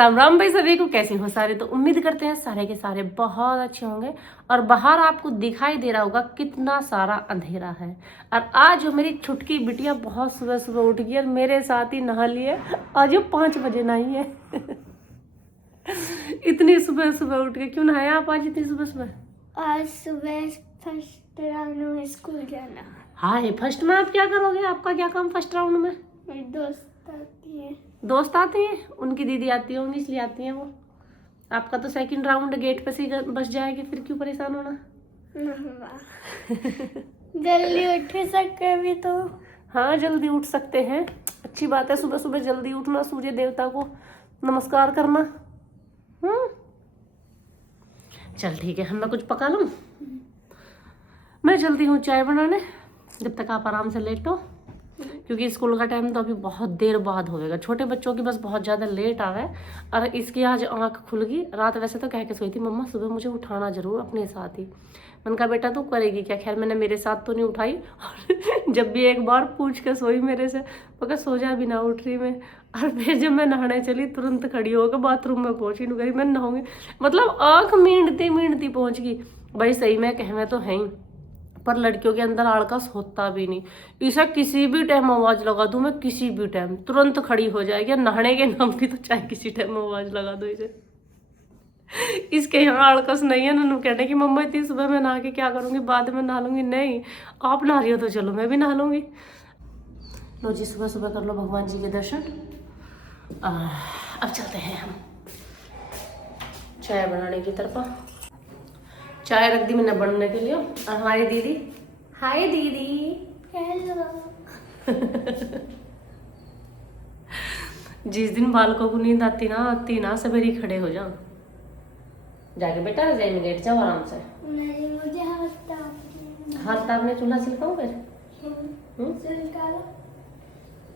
राम राम भाई सभी को, कैसे हो सारे। तो उम्मीद करते हैं सारे के सारे बहुत अच्छे होंगे। और बाहर आपको दिखाई दे रहा होगा कितना सारा अंधेरा है। और आज जो मेरी छुटकी बिटिया बहुत सुबह सुबह उठ गई और मेरे साथ ही नहा लिए। आज वो 5 बजे नहाई है। इतनी सुबह सुबह उठ के क्यों नहाया आप आज इतनी सुबह सुबह? आज सुबह फर्स्ट राउंड में स्कूल जाना। हाँ, ये फर्स्ट में आप क्या करोगे? आपका क्या काम फर्स्ट राउंड में? मेरी दोस्त आती है। दोस्त आती हैं, उनकी दीदी आती होंगी इसलिए आती हैं वो। आपका तो सेकंड राउंड गेट पे से ही बस जाएगी, फिर क्यों परेशान होना। जल्दी उठ सके भी तो। हाँ, जल्दी उठ सकते हैं, अच्छी बात है। सुबह सुबह जल्दी उठना, सूर्य देवता को नमस्कार करना। चल ठीक है, मैं कुछ पका लूँ। मैं जल्दी हूँ चाय बनाने, जब तक आप आराम से लेटो, क्योंकि स्कूल का टाइम तो अभी बहुत देर बाद होएगा। छोटे बच्चों की बस बहुत ज़्यादा लेट आवे। और इसकी आज आँख खुल गई। रात वैसे तो कह के सोई थी, मम्मा सुबह मुझे उठाना जरूर अपने साथ ही। मैंने कहा बेटा तू करेगी क्या। खैर मैंने मेरे साथ तो नहीं उठाई। और जब भी एक बार पूछ के सोई मेरे से, वो कहा सो जा बिना उठ रही मैं। और फिर जब मैं नहाने चली तुरंत खड़ी होकर बाथरूम में पहुंची, नहीं गई मैं नहाऊंगी। मतलब आँख मींड़ती पहुंच गई। भाई सही में कहवे तो है ही, पर लड़कियों के अंदर आलकस होता भी नहीं। इसे किसी भी टाइम आवाज लगा दूं मैं, किसी भी टाइम तुरंत खड़ी हो जाएगी। नहाने के नाम की तो चाहे किसी टाइम आवाज लगा दो इसे। इसके यहाँ आलकस नहीं है। ननू कहने की मम्मा इतनी सुबह मैं नहा के क्या करूंगी, बाद में नहा लूंगी। नहीं, आप नहा रही हो तो चलो मैं भी नहा लूंगी। लो जी, सुबह सुबह कर लो भगवान जी के दर्शन। अब चलते हैं हम चाय बनाने की तरफ। चाय रख दी मैंने बनने के लिए। और हमारी दीदी, हाय दीदी। हेलो। जिस दिन बालकों को नींद आती ना सवेरे खड़े हो जाओ। जाके बेटा रजाई में लेट जाओ आराम से। नहीं, मुझे हाथ तापने चूल्हा सिलकाऊं फिर?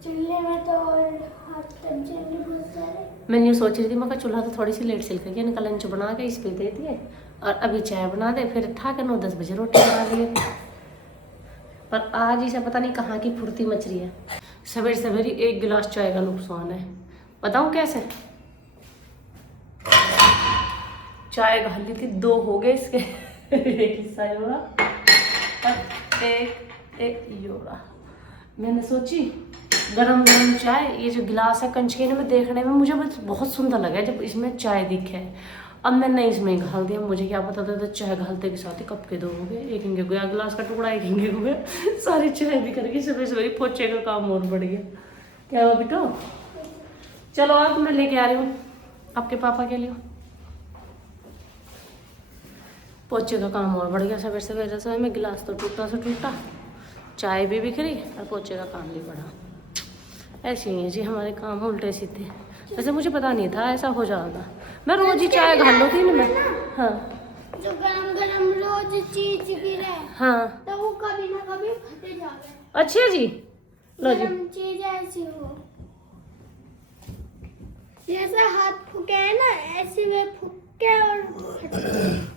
चूल्हे में तो हाथ तक जलने बहुत सारे। मैं यूँ सोच रही थी, मैं चूल्हा तो थोड़ी सी लेट सिल गया। इनका लंच बना के इस पे दे दिए और अभी चाय बना दे, फिर ठा के 9-10 बजे रोटी बना लिए। पर आज इसे पता नहीं कहाँ की फुर्ती मच रही है। सवेरे सवेरे 1 गिलास चाय का नुकसान है, बताऊँ कैसे। चाय घाल ली थी, 2 हो गए इसके। एक हिस्सा योड़ा और एक योड़ा। मैंने सोची गरम गरम चाय, ये जो गिलास है कंच के में देखने में मुझे बहुत सुंदर लगा जब इसमें चाय दिखे। अब मैंने इसमें घाल दिया। मुझे क्या पता था, तो चाय घालते के साथ ही कप के 2 हो गए। एक इंगे गया गिलास का टुकड़ा, एक इंगे हो गया। सारी चाय भी करके सवेरे सवेरे पोछे का काम और बढ़ गया। क्या हुआ बेटो? चलो आप, मैं लेके आ रही हूँ आपके पापा के लिए। पोछे का काम और बढ़ गया सवेरे सवेरे। रसोई में गिलास तो टूटा से टूटा, चाय भी बिखरी और पोछे का काम भी बढ़ा। ऐसे ही है जी हमारे काम, उल्टे सीधे। वैसे मुझे पता नहीं था ऐसा हो जाएगा। मैं रोज ही चाय घाल लो थी ना मैं। हाँ, जो गरम गरम रोज चीज गिरे, हाँ, तो वो कभी ना कभी फटे जावे। अच्छा जी, लो जी। गरम चीज ऐसी हो, जैसे हाथ फूके है ना, ऐसे में फूके और फटे।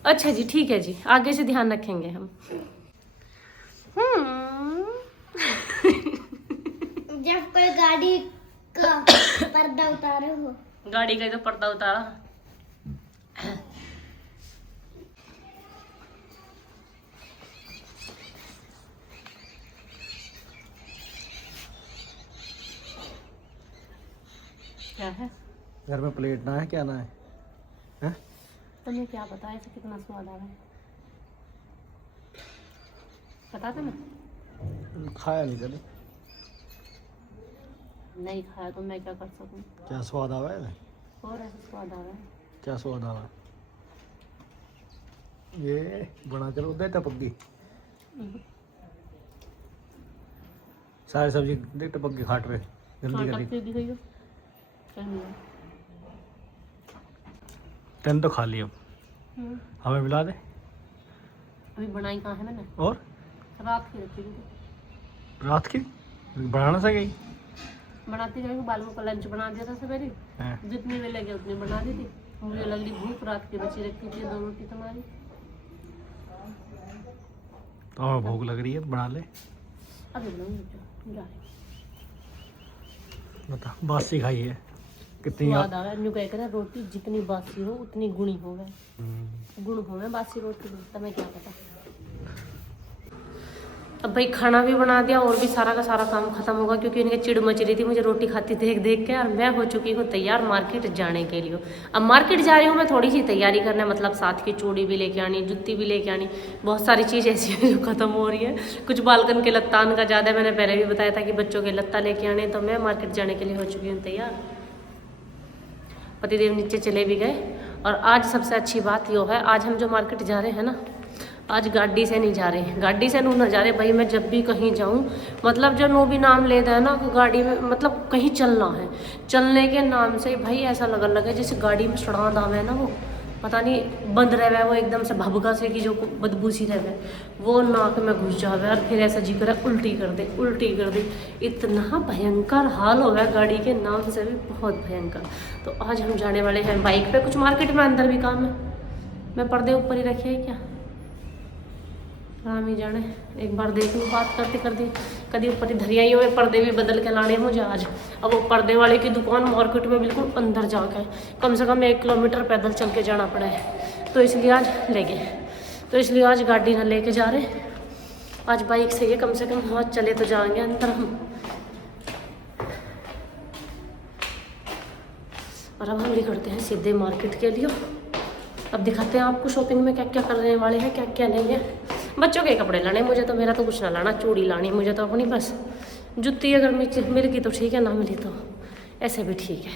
अच्छा जी, ठीक है जी, आगे से ध्यान रखेंगे हम। जब कोई गाड़ी का पर्दा उतारे हो, गाड़ी का तो पर्दा उतारा। क्या है घर में? प्लेट ना है, क्या ना है? हैं? तुम्हें क्या पता है कितना स्वाद आ रहा है? पता था ना? खाया नहीं कभी। नहीं खाया तो मैं क्या कर सकूं। क्या स्वाद आ रहा है? और ऐसा स्वाद आ रहा है। क्या स्वाद आ रहा है? ये बना कर उधर टपक गई। सारी सब्जी देख टपक गई खाट पे, गंदी गंदी। तेन तो खा लिया, हमें मिला दे। अभी बनाई कहाँ है मैंने? और रात की रखी थी। रात की बनाना सके बनाती रही, बालों का लंच बना दिया था सवेरे। जितनी वे लगे उतनी बना दी थी। मुझे लगी भूख, रात की बची रखी थी 2 रोटी तुम्हारी। तो हमें भूख लग रही है, बना ले। अभी बनाऊंगी, जा रही। बता, बासी खाई है, कितनी स्वाद आवे न्यू कह करे रोटी जितनी बासी हो उतनी गुणी होवे गुण होवे बासी रोटी में तुम्हें क्या पता। अब भाई खाना भी बना दिया और भी सारा का सारा काम खत्म होगा क्योंकि इनके चिड़ मच रही थी मुझे रोटी खाती देख देख के। और मैं हो चुकी हूँ तैयार मार्केट जाने के लिए। अब मार्केट जा रही हूँ मैं थोड़ी सी तैयारी करने, मतलब साथ की चूड़ी भी लेके आनी, जुत्ती भी लेके आनी, बहुत सारी चीज़ ऐसी है जो खत्म हो रही है। कुछ बालकन के लत्तान का ज़्यादा, मैंने पहले भी बताया था कि बच्चों के लत्ता लेके आने, तो मैं मार्केट जाने के लिए हो चुकी हूँ तैयार। पतिदेव नीचे चले भी गए। और आज सबसे अच्छी बात यो है, आज हम जो मार्केट जा रहे हैं ना, आज गाड़ी से नहीं जा रहे, गाड़ी से ना जा रहे भाई। मैं जब भी कहीं जाऊं, मतलब जो नो भी नाम लेता है ना गाड़ी में, मतलब कहीं चलना है, चलने के नाम से भाई ऐसा लगन लगे जैसे गाड़ी में सड़ांद आवे ना, वो पता नहीं बंद रहे वो एकदम से भभका से की जो बदबू सी रहे वो नाक में घुस जावे और फिर ऐसा जी करे उल्टी कर दे उल्टी कर दे। इतना भयंकर हाल हो गया गाड़ी के नाम से भी, बहुत भयंकर। तो आज हम जाने वाले हैं बाइक पे, कुछ मार्केट में अंदर भी काम है। मैं पर्दे ऊपर ही रखे है क्या, राम ही जाने। एक बार देख लूँ बात करते करते, कभी ऊपर ही धरियाई हुए पर्दे भी बदल के लाने मुझे आज। अब वो पर्दे वाले की दुकान मार्केट में बिल्कुल अंदर जाके कम से कम 1 किलोमीटर पैदल चल के जाना पड़ा है, तो इसलिए आज ले गए। तो इसलिए आज गाड़ी ना लेके जा रहे, आज बाइक से ये कम से कम वहाँ चले तो जाएंगे अंदर हम। और अब हम निकलते हैं सीधे मार्केट के लिए। अब दिखाते हैं आपको शॉपिंग में क्या क्या करने वाले हैं, क्या क्या नहीं है। बच्चों के कपड़े लाने मुझे, तो मेरा तो कुछ ना लाना, चूड़ी लानी मुझे तो अपनी, बस जुत्ती अगर मिल गई तो ठीक है, ना मिली तो ऐसे भी ठीक है।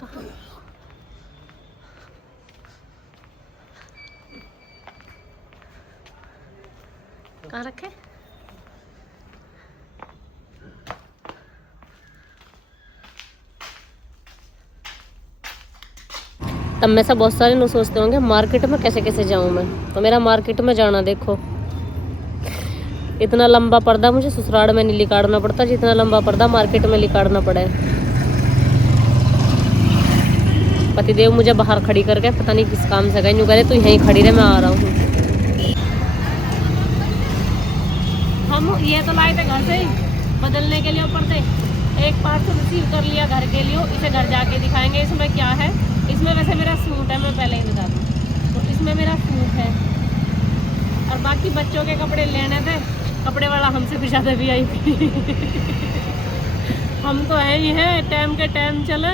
कहाँ कहाँ रखे? तब में से बहुत सारे लोग सोचते होंगे मार्केट में कैसे कैसे जाऊं मैं, तो मेरा मार्केट में जाना देखो, इतना लंबा पर्दा मुझे ससुराल में नहीं लिकाड़ना पड़ता जितना लंबा पर्दा मार्केट में लिकाड़ना पड़े। पतिदेव मुझे बाहर खड़ी करके पता नहीं किस काम से गए, यूँ कह रहे तू यहीं खड़ी रहे मैं आ रहा हूँ। हम ये तो लाए थे घर से ही बदलने के लिए पर्दे, एक पार्सल रिसीव कर लिया घर के लिए, इसे घर जाके दिखाएंगे इसमें क्या है। इसमें वैसे मेरा सूट है, मैं पहले ही बता दूँ, तो इसमें मेरा सूट है। और बाकी बच्चों के कपड़े लेने थे, कपड़े वाला हमसे भी ज़्यादा भी आई थी। हम तो है ही हैं, टाइम के टाइम चले।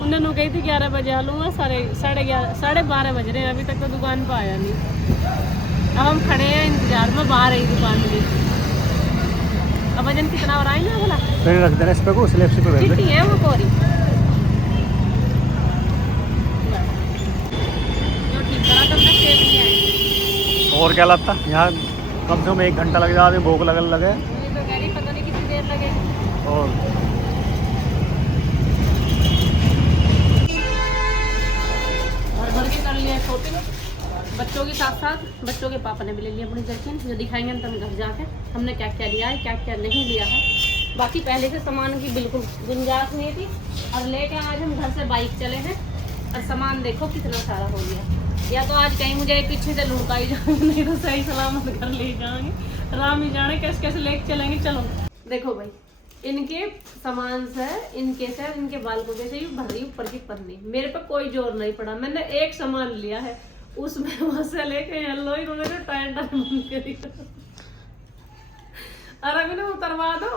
उन्होंने कही थी 11 बजे आ लूँगा, 11:30 बज रहे हैं, अभी तक तो दुकान पर आया नहीं। अब हम खड़े हैं इंतजार में, बाहर आई दुकान की। अब वजन कितना हो रहा है ना बोला, रख देना इस पे को स्लैब से पे कितनी है वो कोरी जो ठीक करा तब तक सेब नहीं आए। और क्या लगता यहाँ कम से कम 1 घंटा लग जाए, भूख लगने लगे, मुझे तो कह रही पता नहीं कितनी देर लगेगी। और भर के कर लिया शॉपिंग बच्चों के साथ साथ, बच्चों के पापा ने भी ले लिया अपनी जर्किन, जो दिखाएंगे हम घर जाके हमने क्या क्या लिया है क्या क्या नहीं लिया है। बाकी पहले से सामान की बिल्कुल गुंजाइश नहीं थी, और लेके आज हम घर से बाइक चले हैं, और सामान देखो कितना सारा हो गया। या तो आज कहीं मुझे पीछे से लुढ़काई जाऊंगी, नहीं तो सही सलामत घर ले जाएंगे, राम ही जाने कैसे कैसे लेके चलेंगे। चलो देखो भाई, इनके सामान से इनके बालकों के से भर रही ऊपर की पन्नी, मेरे पे कोई जोर नहीं पड़ा, मैंने एक सामान लिया है उसमें वहां से लेके लो इन्होंने टाइम बंद करी। अरे अभी ना उतरवा दो,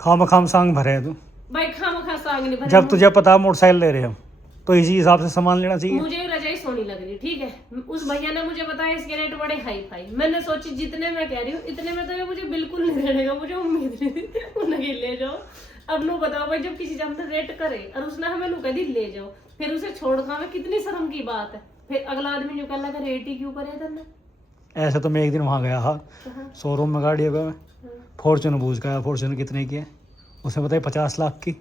खाम सांग भरे है तू भाई खामखा सांग नहीं भरे। जब तुझे पता मोटरसाइकिल ले रहे हम तो इसी हिसाब से सामान लेना चाहिए। मुझे रजाई सोनी लग रही, ठीक है, उस भैया ने मुझे बताया इसके रेट बड़े हाई फाई, मैंने सोची जितने मैं कह रही हूँ इतने में तो ये मुझे बिल्कुल नहीं देगा, मुझे उम्मीद नहीं थी नहीं ले जाओ। अब लो बताओ भाई, जब किसी हमने रेट करे और उसने हमें नु कह दी ले जाओ, फिर उसे छोड़ खावे, कितनी शर्म की बात है। फिर अगला आदमी जो कह लगा रेट ही क्यों करे तेने। ऐसे तो मैं एक दिन वहाँ गया था शोरूम में, गाड़ी में फॉर्चूनर बूझ गया, फॉर्चूनर कितने की है उसने बताया 50 लाख की।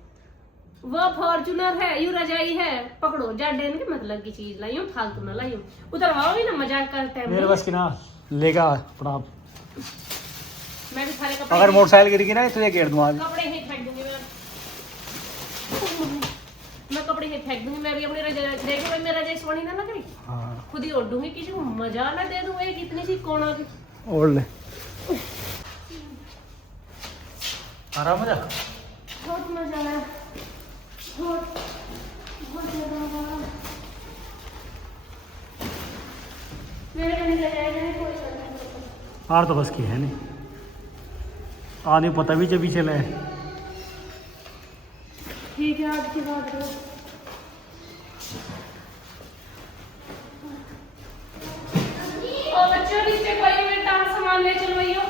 वो फॉर्चूनर है, यू रजाई है, पकड़ो जा डेन के मतलब की चीज लाई हूँ, फालतू ना लाई हूँ, उतरवाओ भी ना, मजाक करते हैं मेरे बस की ना लेगा अपना। मैं भी सारे कपड़े अगर मोटरसाइकिल गिर गई ना तुझे घेर दूँ आज। कपड़े ही फेंक दूंगी मैं कपड़े ही फेंक दूंगी। मैं भी अपनी रजाई देखो भाई, मेरा रजाई सोनी ना लग रही, हाँ खुद ही ओढ़ दूंगी, किसी को मजा ना दे दूँ एक इतनी सी कोना की। ओढ़ ले आराम जा। बहुत मजा आया, बहुत ज्यादा। मेरे को नहीं लगाया कोई चल। आर तो बस की है नहीं, आदमी पता भी जब भी चले। ठीक है, आज की बात करो। और बच्चों नीचे कोई बेटा सामान ले चलो भैया,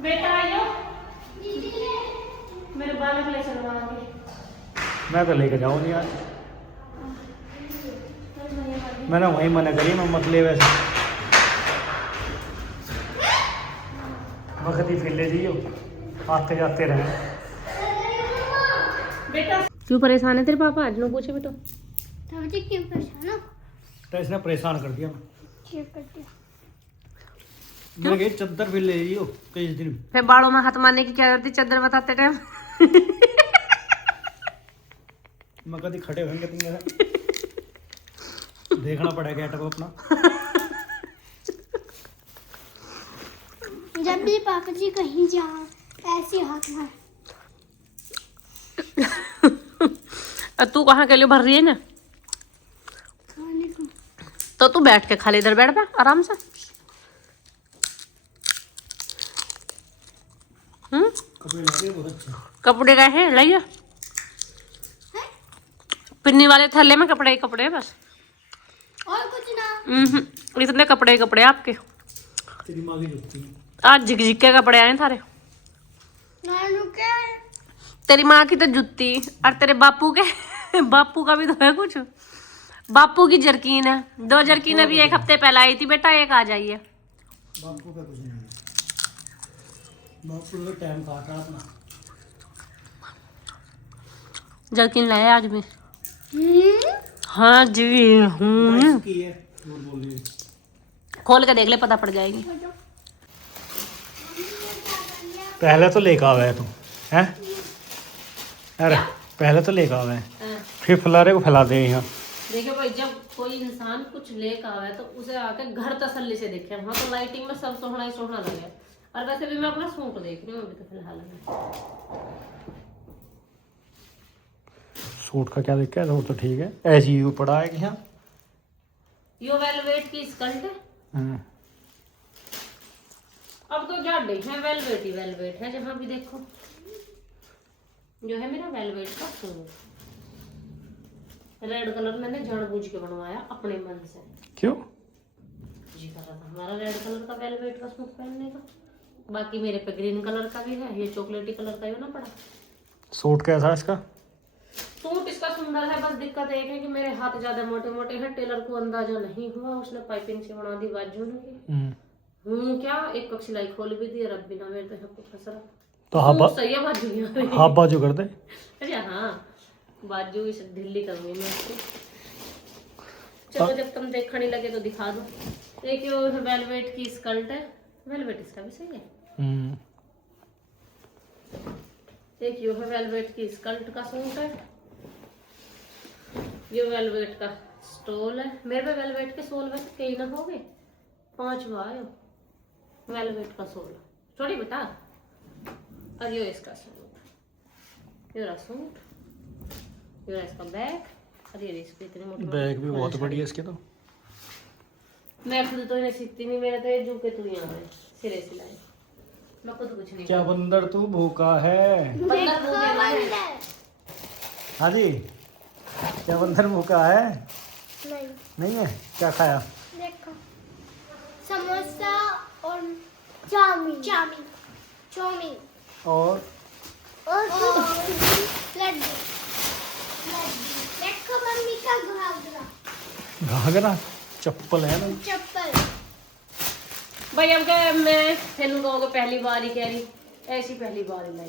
बेटा आइयो मेरे बालक ले चलवाएंगे। मैं तो लेके जाऊँ नहीं आज, मैंने वहीं मना करी, मैं मत ले वैसे वक्त ही फिर ले दियो, आते जाते रहे। बेटा क्यों परेशान है तेरे पापा? आज नो पूछे बेटो। मुझे क्यों परेशान हो? तो इसने परेशान कर दिया, क्यों कर दिया? मेरे गए चद्दर फिर ले लियो कई दिन। फिर बालों में हाथ मारने की क्या करती चद्दर बताते टाइम? मैं कभी खड़े होंगे तुम देखना पड़ेगा गेटअप अपना। जब भी पापा जी कहीं जाओ ऐसे हाथ मार। तू कहाँ के लिए भर रही है ना? तो तू बैठ के खाली इधर बैठ पा आराम से। कपड़े लगे बहुत अच्छे। कपड़े का है लाइए, पिन्नी वाले थैले में कपड़े ही कपड़े हैं बस, और कुछ ना। इतने कपड़े ही कपड़े आपके। तेरी माँ की जुत्ती आज झिक झिक के कपड़े आए थारे। नानू के तेरी माँ की तो जुत्ती और तेरे बापू के बापू का भी तो है कुछ। बापू की जरकीन है, 2 जरकीन अभी 1 हफ्ते पहले आई थी बेटा, एक आ जाइए। बापू का कुछ नहीं है, बापू का टाइम काटा अपना। जरकीन लाया आज भी। हाँ जी की है झूठ बोल रही है। खोल के देख ले, पता पड़ जाएगी। पहले तो लेकर आवे तू हैं, अरे पहले तो लेकर आवे फिर फैलारे को फैला दे यहाँ। देखिए भाई, जब कोई इंसान कुछ लेकर आवे तो उसे आके घर तसल्ली से देखे। वहाँ तो लाइटिंग में सब सोहना ही सोहना लगे। और वैसे भी मैं अपना सूट देख रही हूँ अभी तो फिलहाल में। सूट का क्या दिक्कत है, सूट तो ठीक है, ऐसी ही पड़ा है कि हाँ। यो वेलवेट की स्कर्ट है। हाँ। अब तो जाडे है, वेलवेट ही वेलवेट है जहाँ भी देखो। जो है मेरा वेलवेट का सूट, रेड कलर मैंने जानबूझ के बनवाया अपने मन से। क्यों? जी कर रहा था हमारा रेड कलर का वेलवेट का सूट पहनने का। बाकी मेरे पे ग्रीन कलर का भी है, ये चॉकलेटी कलर का ही ना पड़ा। सूट कैसा है इसका? सूट इसका सुंदर है, बस दिक्कत एक है कि मेरे हाथ ज्यादा मोटे मोटे हैं। टेलर को अंदाजा नहीं हुआ, उसने पाइपिंग से बना दी बाजू में। क्या एक कप सिलाई खोल भी दी, रब बिना मेरे तो कुछ फंस रहा। तो हाफ सही है बाजू की। हाफ बाजू कर दे। अरे हाँ, बाजू इसे ढीली करूंगी मैं इसको। चलो जब तुम देखने लगे तो दिखा दो। एक यो वेलवेट की स्कर्ट है, वेलवेट इसका भी सही है। एक यो है वेलवेट की स्कर्ट का सूट है, ये वेलवेट का स्टोल है। मेरे पे वेलवेट के सोल वैसे कई ना हो गए, 5 आयो वेलवेट का सोल छोड़ी बेटा। और ये इसका सूट, ये रहा सूट, ये रहा इसका बैग। और ये इसके इतने मोटे बैग भी बहुत बढ़िया इसके तो। मैं खुद तो इन्हें सीखती नहीं, मेरे तो ये झुके तू यहाँ है सिरे सिलाई, मैं खुद कुछ नहीं। क्या बंदर तू भूखा है? बंदर भूखे हैं। हाँ जी, क्या बंदर भूखा है? नहीं नहीं है? क्या खाया? देखो समोसा और चाउमीन चाउमीन चाउमीन और लड्डू। देखो मम्मी का घाघरा घाघरा चप्पल है ना? चप्पल। भाई अब क्या मैं तेनू कहोगे पहली बार ही कह रही, ऐसी पहली बार ही लाई।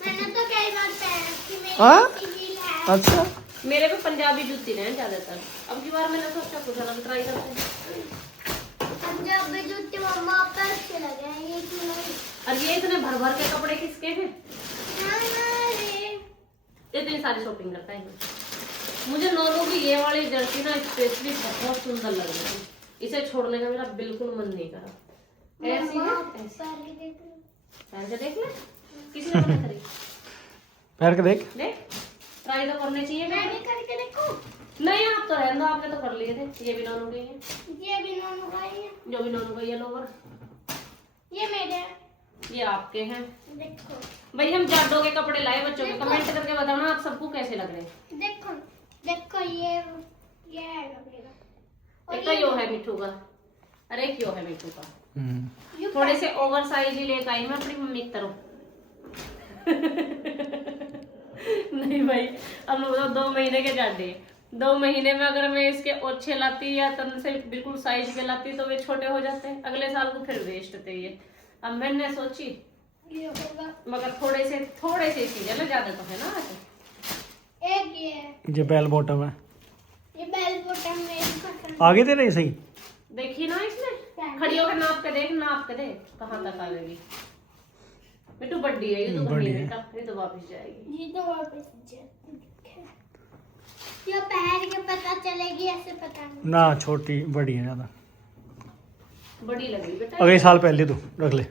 मैंने तो कई बार पहना कि हाँ? मेरी सिविल है। अच्छा, मेरे पे पंजाबी जूती रहे ज्यादातर। अब की बार मैंने सोचा कुछ अलग ट्राई करते हैं। पंजाबी जूते मम्मा पर अच्छे लगे हैं, ये क्यों नहीं? और ये इतने भर भर के कपड़े किसके हैं? हमारे इतनी सारी शॉपिंग करता है। मुझे नोनू की ये वाली जर्सी ना स्पेशली बहुत सुंदर लग रही है, इसे छोड़ने का मेरा बिल्कुल मन नहीं करा। ऐसी है, ऐसी पहन के देख लो। पहन के देख ले। किसी ने मना करी? पैर के देख। देख ट्राई तो करने चाहिए। मैं भी करके देखूं? नहीं आप तो रहने दो, आपने तो कर लिए थे। ये भी नॉनू गई है, ये भी नॉनू का ही है। जो भी नॉनू गई है लोवर, ये मेरे हैं। ये आपके हैं। देखो भाई हम जाडो के कपड़े लाए बच्चों के, कमेंट करके बताना आप सबको कैसे लग रहे हैं। देखो देखो ये है मेरा। एक तो यो है मिठू का, अरे एक यो है मिठू का। हम्म। थोड़े से ओवर साइज ही लेकर आई मैं अपनी मम्मी की तरफ। नहीं भाई अब लोग तो 2 महीने के जाडे, 2 महीने में अगर मैं इसके ओछे लाती या तन से बिल्कुल साइज के लाती तो वे छोटे हो जाते हैं, अगले साल को फिर वेस्ट थे ये। अब मैंने सोची ये होगा मगर थोड़े से चीज है ना, ज्यादा तो है ना। एक ये है। ये बेल बॉटम है। ये बेल बॉटम मेरी पसंद। आगे दे रही सही। देखिए ना इसमें खड़ी होकर नाप के देख, नाप के देख कहाँ तक आ गई। मिट्टू बड्डी है ये तो, बड़ी महीने है। का, ये तो वापस जाएगी। ये तो वापस ये पहन के पता चलेगी, ऐसे पता नहीं। ना छोटी बड़ी है ज्यादा। बड़ी लगी बेटा। अगले साल पहले तू रख ले।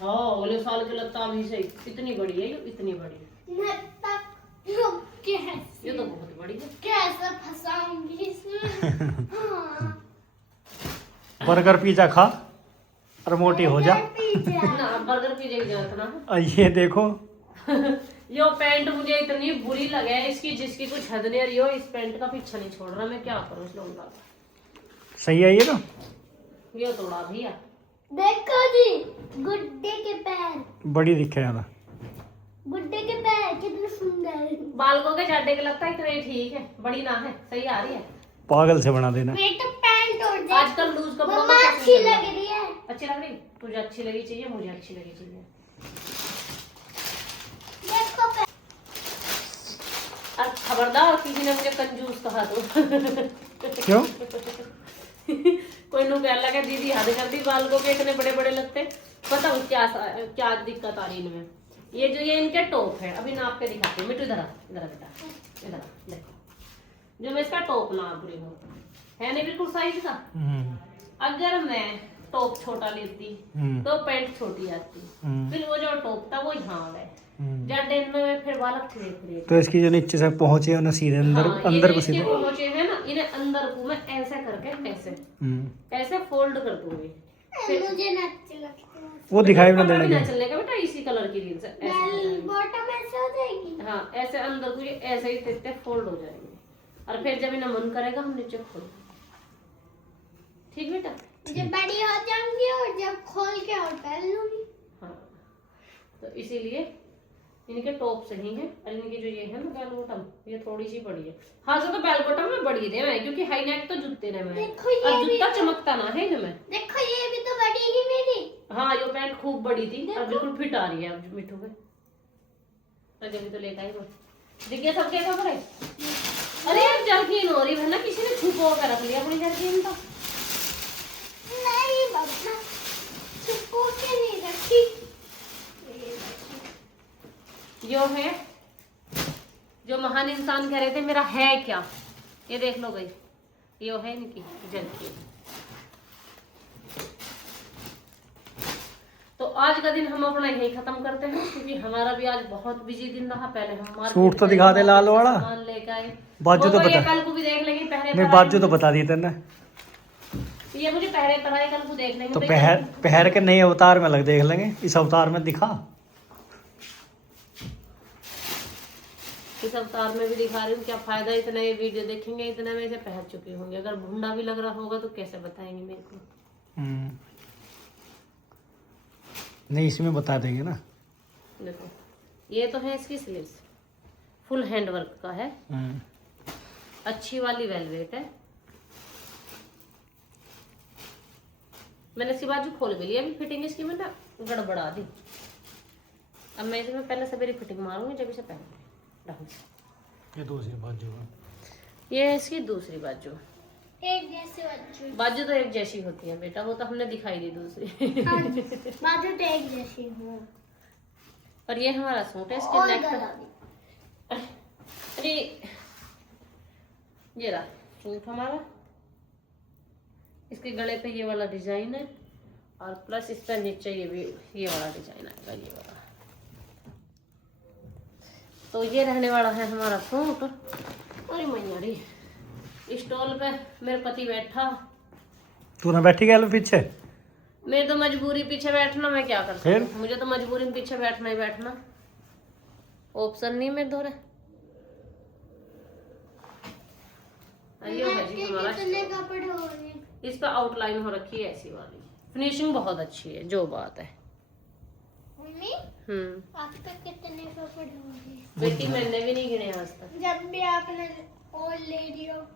हाँ अगले साल के लगता अभी से इतनी बड़ी है, ये इतनी बड़ी। मैं तक कैसे ये तो बहुत बड़ी है। कैसे फंसाऊंगी इसमें? हाँ। बर्गर पिज्जा खा और मोटी हो जा। पिज्जा। ना बर्गर पिज्जा की जरूरत ना और ये देखो यो पैंट मुझे इतनी बुरी लगे इसकी, जिसकी कुछ हद नहीं। और यो इस पैंट का पीछा नहीं छोड़ रहा, मैं क्या करूँ इस लोगों का। सही है ये तो। ये तोड़ा भैया। देखो जी गुड्डे के पैर, बड़ी दिखे ज्यादा। गुड्डे के पैर कितने सुंदर है। बालकों के जाडे के लगता है इतने ठीक है, बड़ी ना है, सही आ रही है। पागल से बना देना। मेरी तो पैंट उड़ जाए। आजकल लूज कपड़ों मम्मा का अच्छी लग रही है। अच्छी लग रही, तुझे अच्छी लगी चाहिए, मुझे अच्छी लगी चाहिए। देखो पैर। और खबरदार किसी ने मुझे कंजूस कहा तो। क्यों? कोई नु कह लगा दीदी हद कर दी, बालकों के इतने बड़े बड़े लगते। पता क्या दिक्कत आ रही इनमें। ये जो ये इनके टॉप है, अभी नाप के दिखाती हूँ। मिट्टू इधर आ, इधर आ बेटा, इधर आ, देखो जो मैं इसका टॉप नाप रही हूँ है नहीं बिल्कुल साइज का। अगर मैं टॉप छोटा लेती तो पैंट छोटी आती, फिर वो जो टॉप था वो यहाँ आ गए। जाडे में फिर बालक थे देख रहे। तो इसकी जो नीचे से पहुंचे ना सीधे अंदर, हाँ, अंदर ये को जो इसके सीधे। पहुंचे हैं ना, इन्हें अंदर को मैं ऐसे करके ऐसे फोल्ड कर दूंगी। मुझे ना अच्छी लगती है। वो दिखाई भी ना कपड़ा देने भी ना के। चलने का बेटा, इसी कलर की रील्स है बेल बॉटम ऐसे हो जाएगी। हाँ ऐसे अंदर को ये ऐसे ही तेते फोल्ड हो जाएंगे। और फिर जब इन्हें मन करेगा हम नीचे खोल, ठीक बेटा। जब बड़ी हो जाऊंगी और जब खोल के और पहन लूंगी। हाँ तो इसीलिए इनके टॉप सही है, और इनकी जो ये है ना बेल बॉटम, ये थोड़ी सी बड़ी है। हाँ जो तो बेल बॉटम में बड़ी दे मैं, क्योंकि हाई नेक तो जूते ने मैं, देखो ये और भी जूता चमकता ना है इनमें। देखो ये भी तो बड़ी ही मेरी। हाँ ये पैंट खूब बड़ी थी और बिल्कुल फिट आ रही है अब मिठू पे। तो जब तो लेकर आई वो दिख गया सबके कपड़े। अरे यार जर्किन हो रही है ना, किसी ने छुपो कर रख लिया अपनी जर्किन तो। नहीं बाबा छुपो के नहीं रखी। यो है जो महान इंसान कह रहे थे मेरा है क्या, ये देख लो भाई, यो है इनकी जर्किन। तो आज का दिन हम अपना यही खत्म करते हैं, क्योंकि हमारा भी आज बहुत बिजी दिन रहा। पहले हम मार्केट सूट तो गए, दिखा दे लाल वाला। सामान लेके आए। बाजू वो तो ये बता। कल को भी देख लेंगे पहले। नहीं बाजू तो बता दी तेने। ये मुझे पहले पढ़ाई कल को देख लेंगे तो भाई। पहर के नए अवतार में लग देख लेंगे। इस अवतार में दिखा। इस अवतार में भी दिखा रही हूँ, क्या फायदा इतना ये वीडियो देखेंगे, इतना में इसे पहन चुकी होंगी। अगर भूंडा भी लग रहा होगा तो कैसे बताएंगे मेरे को। नहीं इसमें बता देंगे ना। देखो ये तो है इसकी स्लीव्स, फुल हैंड वर्क का है, अच्छी वाली वेलवेट है। मैंने इसकी बाजू खोल भी लिया, अभी फिटिंग इसकी मैंने गड़बड़ा दी। अब मैं इसमें पहले सवेरे फिटिंग मारूंगी जब इसे पहन ढंग से। ये दूसरी बाजू है। ये है इसकी दूसरी बाजू। एक जैसे बच्चों बाजू तो एक जैसी होती है बेटा, वो तो हमने दिखाई दी दूसरी। बाजू तो एक जैसी हूँ। और ये हमारा सूट है, इसके और नेक गला भी। अरे ये रहा सूट हमारा, इसके गले पे ये वाला डिजाइन है, और प्लस इस पर नीचे ये भी ये वाला डिजाइन आएगा, ये वाला। तो ये रहने वाला है हमारा सूट। अरे मैया रे, स्टॉल पे मेरे पति बैठा, तू ना बैठी गया पीछे। मेरी तो मजबूरी पीछे बैठना, मैं क्या कर सकती फिर? हूँ, मुझे तो मजबूरी में पीछे बैठना ही बैठना, ऑप्शन नहीं मेरे धोरे। ये है जी हमारा कितने कपड़े हो गए? इस पे आउटलाइन हो रखी है ऐसी वाली, फिनिशिंग बहुत अच्छी है, जो बात है। मम्मी आपके कितने कपड़े हो गए? बेटी मैंने भी नहीं गिने आज तक। जब भी आपने और ले लियो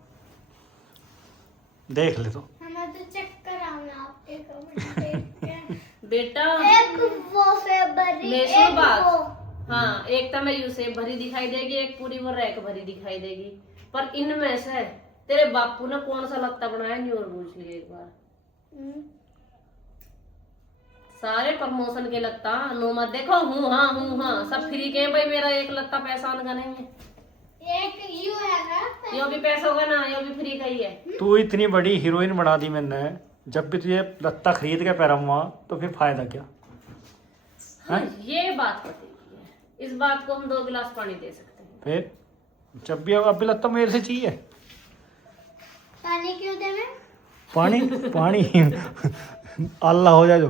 देख ले तो। हमें तो चक्कर आना आपके कपड़े देख के। बेटा एक वो फेब्रुअरी, ले एक सुनो बात, वो। हाँ एक तो मेरी उसे भरी दिखाई देगी, एक पूरी वो रैक भरी दिखाई देगी, पर इनमें से तेरे बापू ने कौन सा लत्ता बनाया नहीं और पूछ लिया एक बार। सारे प्रमोशन के लत्ता नो मत देखो, हूँ हाँ सब फ्री के हैं भाई, मेरा एक लत्ता पैसा उनका नहीं है। एक यू है ना, यो भी पैसा होगा ना, यो भी फ्री का ही है। तू इतनी बड़ी हीरोइन बना दी मैंने, जब भी तुझे लत्ता खरीद के पहनाऊंगा तो फिर फायदा क्या? हाँ, ये बात पती है, इस बात को हम 2 गिलास पानी दे सकते हैं। फिर जब भी अब लत्ता मेरे से चाहिए। पानी क्यों देवे? पानी पानी अल्लाह हो जाए जो